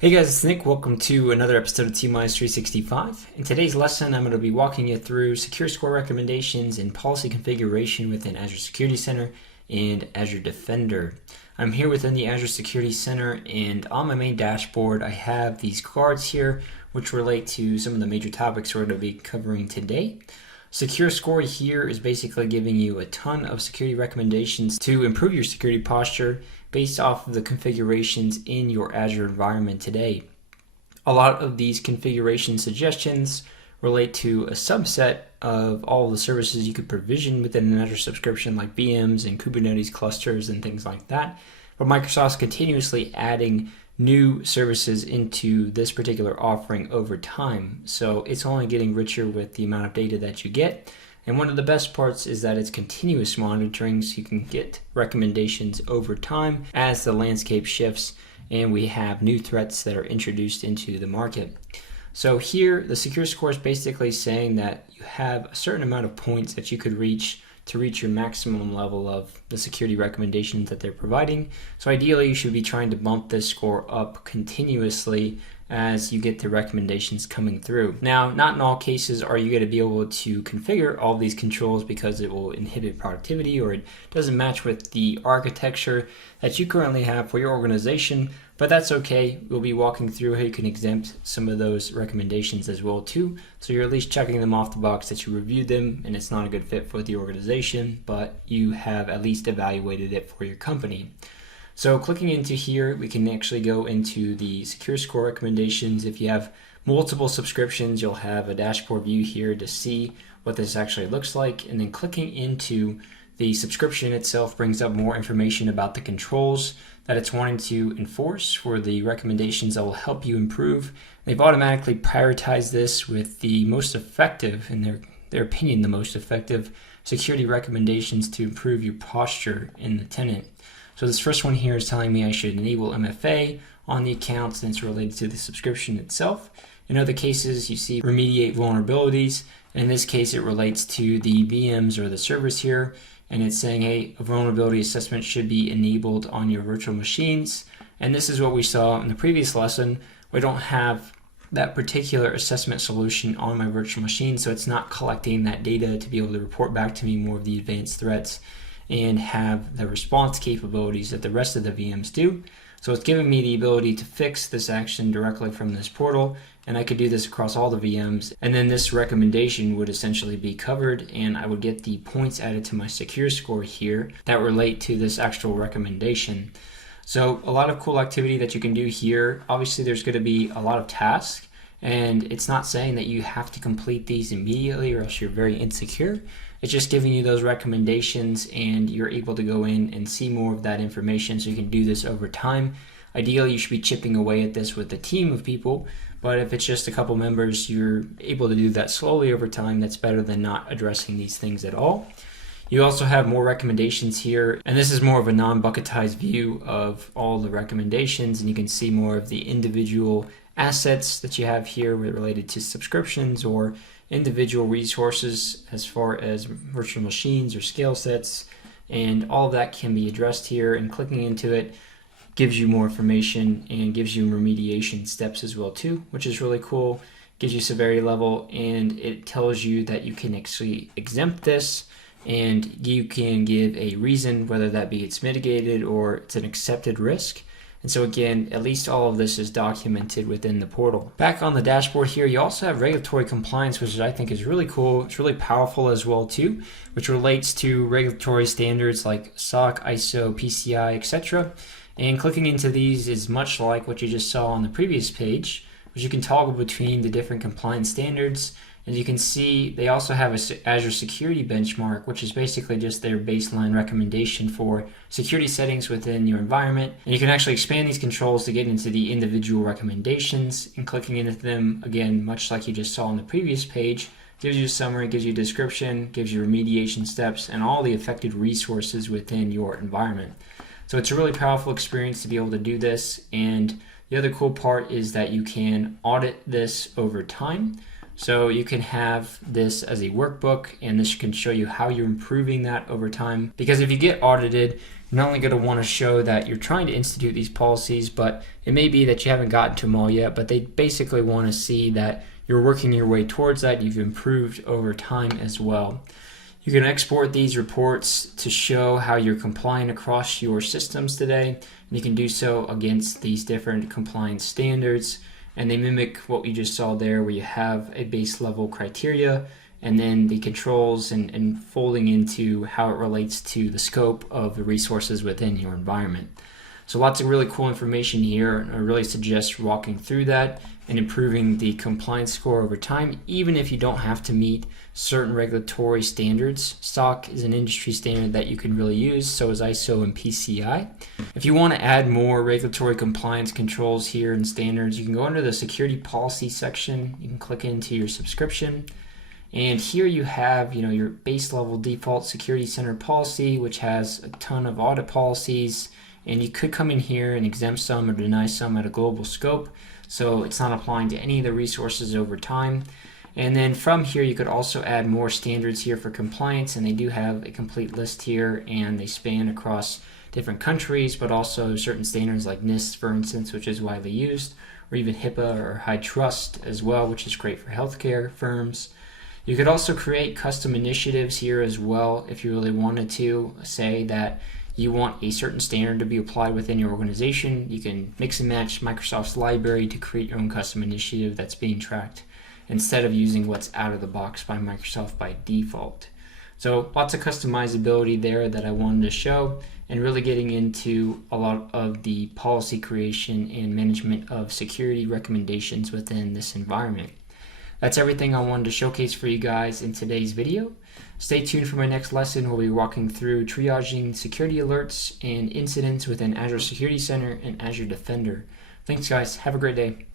Hey guys, it's Nick. Welcome to another episode of T-365. In today's lesson, I'm going to be walking you through secure score recommendations and policy configuration within Azure Security Center and Azure Defender. I'm here within the Azure Security Center, and on my main dashboard, I have these cards here which relate to some of the major topics we're going to be covering today. Secure Score here is basically giving you a ton of security recommendations to improve your security posture based off of the configurations in your Azure environment today. A lot of these configuration suggestions relate to a subset of all the services you could provision within an Azure subscription, like VMs and Kubernetes clusters and things like that. But Microsoft's continuously adding new services into this particular offering over time. So it's only getting richer with the amount of data that you get. And one of the best parts is that it's continuous monitoring, so you can get recommendations over time as the landscape shifts and we have new threats that are introduced into the market. So here, the secure score is basically saying that you have a certain amount of points that you could reach to reach your maximum level of the security recommendations that they're providing. So ideally, you should be trying to bump this score up continuously as you get the recommendations coming through. Now, not in all cases are you going to be able to configure all these controls because it will inhibit productivity or it doesn't match with the architecture that you currently have for your organization, but that's okay. We'll be walking through how you can exempt some of those recommendations as well too. So you're at least checking them off the box that you reviewed them and it's not a good fit for the organization, but you have at least evaluated it for your company. So clicking into here, we can actually go into the secure score recommendations. If you have multiple subscriptions, you'll have a dashboard view here to see what this actually looks like. And then clicking into the subscription itself brings up more information about the controls that it's wanting to enforce for the recommendations that will help you improve. They've automatically prioritized this with the most effective, in their opinion, the most effective security recommendations to improve your posture in the tenant. So this first one here is telling me I should enable MFA on the accounts, and it's related to the subscription itself. In other cases, you see remediate vulnerabilities. In this case, it relates to the VMs or the servers here, and it's saying, hey, a vulnerability assessment should be enabled on your virtual machines. And this is what we saw in the previous lesson. We don't have that particular assessment solution on my virtual machine, so it's not collecting that data to be able to report back to me more of the advanced threats and have the response capabilities that the rest of the VMs do. So it's giving me the ability to fix this action directly from this portal, and I could do this across all the VMs, and then this recommendation would essentially be covered, and I would get the points added to my secure score here that relate to this actual recommendation. So a lot of cool activity that you can do here. Obviously there's going to be a lot of tasks, and it's not saying that you have to complete these immediately or else you're very insecure. It's just giving you those recommendations and you're able to go in and see more of that information, so you can do this over time. Ideally, you should be chipping away at this with a team of people, but if it's just a couple members, you're able to do that slowly over time. That's better than not addressing these things at all. You also have more recommendations here, and this is more of a non-bucketized view of all the recommendations, and you can see more of the individual assets that you have here related to subscriptions or individual resources as far as virtual machines or scale sets, and all of that can be addressed here, and clicking into it gives you more information and gives you remediation steps as well too, which is really cool. Gives you severity level, and it tells you that you can actually exempt this, and you can give a reason, whether that be it's mitigated or it's an accepted risk. And so again, at least all of this is documented within the portal. Back on the dashboard here, you also have regulatory compliance, which I think is really cool. It's really powerful as well too, which relates to regulatory standards like SOC, ISO, PCI, etc. And clicking into these is much like what you just saw on the previous page, which you can toggle between the different compliance standards. As you can see, they also have a Azure Security Benchmark, which is basically just their baseline recommendation for security settings within your environment. And you can actually expand these controls to get into the individual recommendations, and clicking into them, again, much like you just saw on the previous page, gives you a summary, gives you a description, gives you remediation steps, and all the affected resources within your environment. So it's a really powerful experience to be able to do this, and the other cool part is that you can audit this over time. So you can have this as a workbook, and this can show you how you're improving that over time. Because if you get audited, you're not only going to want to show that you're trying to institute these policies, but it may be that you haven't gotten to them all yet, but they basically want to see that you're working your way towards that, you've improved over time as well. You can export these reports to show how you're complying across your systems today, and you can do so against these different compliance standards. And they mimic what we just saw there, where you have a base level criteria and then the controls and folding into how it relates to the scope of the resources within your environment. So lots of really cool information here. I really suggest walking through that and improving the compliance score over time, even if you don't have to meet certain regulatory standards. SOC is an industry standard that you can really use, so is ISO and PCI. If you want to add more regulatory compliance controls here and standards, you can go under the security policy section. You can click into your subscription. And here you have, your base level default security center policy, which has a ton of audit policies. And you could come in here and exempt some or deny some at a global scope, so it's not applying to any of the resources over time. And then from here you could also add more standards here for compliance, and they do have a complete list here, and they span across different countries, but also certain standards like NIST, for instance, which is widely used, or even HIPAA or high trust as well, which is great for healthcare firms. You could also create custom initiatives here as well if you really wanted to. Say that you want a certain standard to be applied within your organization. You can mix and match Microsoft's library to create your own custom initiative that's being tracked, instead of using what's out of the box by Microsoft by default. So lots of customizability there that I wanted to show, and really getting into a lot of the policy creation and management of security recommendations within this environment. That's everything I wanted to showcase for you guys in today's video. Stay tuned for my next lesson. We'll be walking through triaging security alerts and incidents within Azure Security Center and Azure Defender. Thanks guys, have a great day.